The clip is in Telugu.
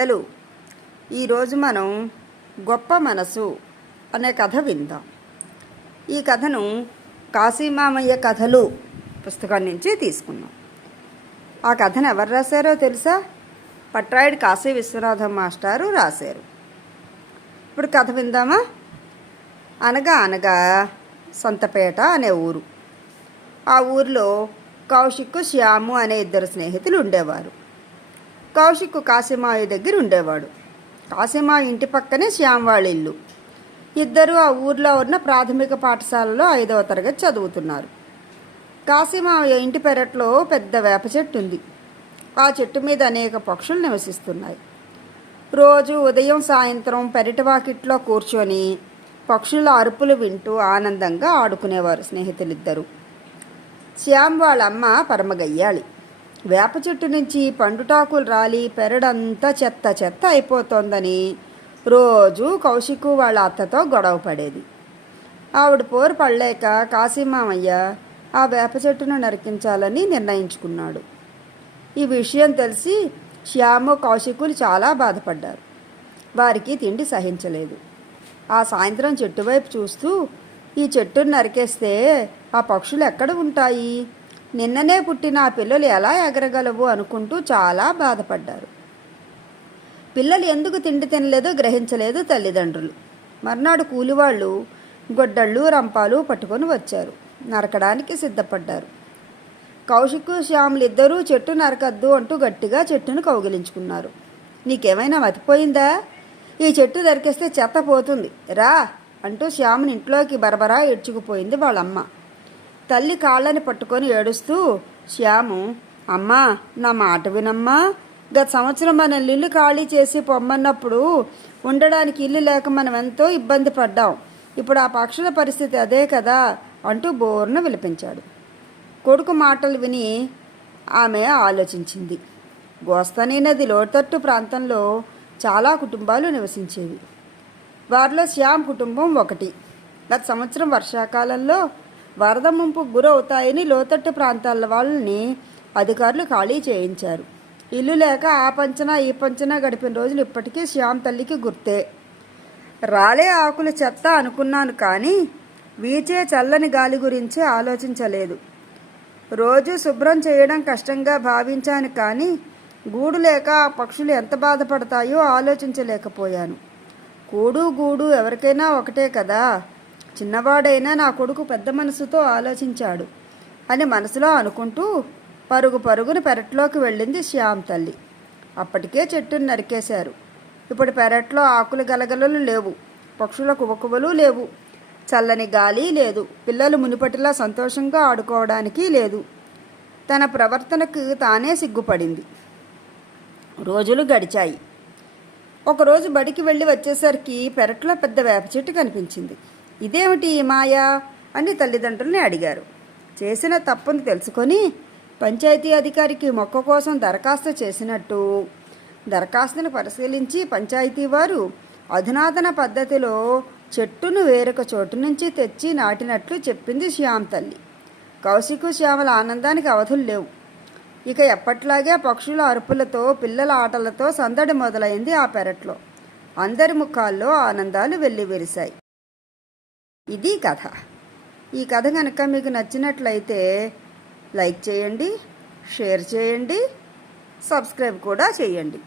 పిల్లలు, ఈరోజు మనం గొప్ప మనసు అనే కథ విందాం. ఈ కథను కాశీమామయ్య కథలు పుస్తకం నుంచి తీసుకున్నాం. ఆ కథను ఎవరు రాశారో తెలుసా? పట్రాయుడు కాశీ విశ్వనాథం మాస్టారు రాశారు. ఇప్పుడు కథ విందామా? అనగా అనగా సంతపేట అనే ఊరు. ఆ ఊరిలో కౌశిక్, శ్యాము అనే ఇద్దరు స్నేహితులు ఉండేవారు. కౌశిక్ కాశీమావి దగ్గర ఉండేవాడు. కాశీమావి ఇంటి పక్కనే శ్యామ్ వాళ్ళ ఇల్లు. ఇద్దరు ఆ ఊర్లో ఉన్న ప్రాథమిక పాఠశాలలో 5వ తరగతి చదువుతున్నారు. కాశీమావయ్య ఇంటి పెరట్లో పెద్ద వేప చెట్టు ఉంది. ఆ చెట్టు మీద అనేక పక్షులు నివసిస్తున్నాయి. రోజు ఉదయం సాయంత్రం పెరటి వాకిట్లో కూర్చొని పక్షుల అరుపులు వింటూ ఆనందంగా ఆడుకునేవారు స్నేహితులిద్దరూ. శ్యామ్ వాళ్ళ అమ్మ పరమగయ్యాలి. వేప చెట్టు నుంచి పండుటాకులు రాలి పెరడంతా చెత్త చెత్త అయిపోతోందని రోజు కౌశికు వాళ్ళ అత్తతో గొడవ పడేది. ఆవిడ పోరు పడలేక కాశీమామయ్య ఆ వేప చెట్టును నరికించాలని నిర్ణయించుకున్నాడు. ఈ విషయం తెలిసి శ్యాము, కౌశికులు చాలా బాధపడ్డారు. వారికి తిండి సహించలేదు. ఆ సాయంత్రం చెట్టు వైపు చూస్తూ, ఈ చెట్టును నరికేస్తే ఆ పక్షులు ఎక్కడ ఉంటాయి? నిన్ననే పుట్టిన ఆ పిల్లలు ఎలా ఎగరగలవు అనుకుంటూ చాలా బాధపడ్డారు. పిల్లలు ఎందుకు తిండి తినలేదో గ్రహించలేదు తల్లిదండ్రులు. మర్నాడు కూలివాళ్ళు గొడ్డళ్ళు, రంపాలు పట్టుకొని వచ్చారు. నరకడానికి సిద్ధపడ్డారు. కౌశికు, శ్యాములు ఇద్దరూ చెట్టు నరకద్దు అంటూ గట్టిగా చెట్టును కౌగిలించుకున్నారు. నీకేమైనా మతిపోయిందా? ఈ చెట్టు నరికేస్తే చెత్త పోతుంది, రా అంటూ శ్యాముని ఇంట్లోకి బరబరా ఏడ్చుకుపోయింది వాళ్ళమ్మ. తల్లి కాళ్ళని పట్టుకొని ఏడుస్తూ, శ్యాము, అమ్మా నా మాట వినమ్మా, గత సంవత్సరం మన ఇల్లు ఖాళీ చేసి పొమ్మన్నప్పుడు ఉండడానికి ఇల్లు లేక మనం ఎంతో ఇబ్బంది పడ్డాం. ఇప్పుడు ఆ పక్షుల పరిస్థితి అదే కదా అంటూ బోర్న విలిపించాడు. కొడుకు మాటలు విని ఆమె ఆలోచించింది. గోస్తని నది లోతట్టు ప్రాంతంలో చాలా కుటుంబాలు నివసించేవి. వారిలో శ్యామ్ కుటుంబం ఒకటి. గత సంవత్సరం వర్షాకాలంలో వరద ముంపు గురవుతాయని లోతట్టు ప్రాంతాల వాళ్ళని అధికారులు ఖాళీ చేయించారు. ఇల్లు లేక ఆ పంచన ఈ పంచన గడిపిన రోజులు ఇప్పటికీ శ్యామ్ తల్లికి గుర్తే. రాలే ఆకుల చెత్త అనుకున్నాను, కానీ వీచే చల్లని గాలి గురించి ఆలోచించలేదు. రోజు శుభ్రం చేయడం కష్టంగా భావించాను, కానీ గూడు లేక ఆ పక్షులు ఎంత బాధపడతాయో ఆలోచించలేకపోయాను. కూడు గూడు ఎవరికైనా ఒకటే కదా. చిన్నవాడైనా నా కొడుకు పెద్ద మనసుతో ఆలోచించాడు అని మనసులో అనుకుంటూ పరుగు పరుగున పెరట్లోకి వెళ్ళింది శ్యామ్ తల్లి. అప్పటికే చెట్టును నరికేశారు. ఇప్పుడు పెరట్లో ఆకులు గలగలలు లేవు, పక్షుల కువకువలు లేవు, చల్లని గాలి లేదు, పిల్లలు మునిపటిలా సంతోషంగా ఆడుకోవడానికి లేదు. తన ప్రవర్తనకు తానే సిగ్గుపడింది. రోజులు గడిచాయి. ఒకరోజు బడికి వెళ్ళి వచ్చేసరికి పెరట్లో పెద్ద వేప చెట్టు కనిపించింది. ఇదేమిటి ఈ మాయా అని తల్లిదండ్రుల్ని అడిగారు. చేసిన తప్పును తెలుసుకొని పంచాయతీ అధికారికి మొక్క కోసం దరఖాస్తు చేసినట్టు దరఖాస్తును పరిశీలించి పంచాయతీ వారు అధునాతన పద్ధతిలో చెట్టును వేరొక చోటు నుంచి తెచ్చి నాటినట్లు చెప్పింది శ్యామ్ తల్లి. కౌశికు, శ్యామల ఆనందానికి అవధులు లేవు. ఇక ఎప్పట్లాగే పక్షుల అరుపులతో, పిల్లల ఆటలతో సందడి మొదలైంది ఆ పెరట్లో. అందరి ముఖాల్లో ఆనందాలు వెల్లివిరిశాయి. ఇది కథ. ఈ కథ కనుక మీకు నచ్చినట్లయితే లైక్ చేయండి, షేర్ చేయండి, సబ్స్క్రైబ్ కూడా చేయండి.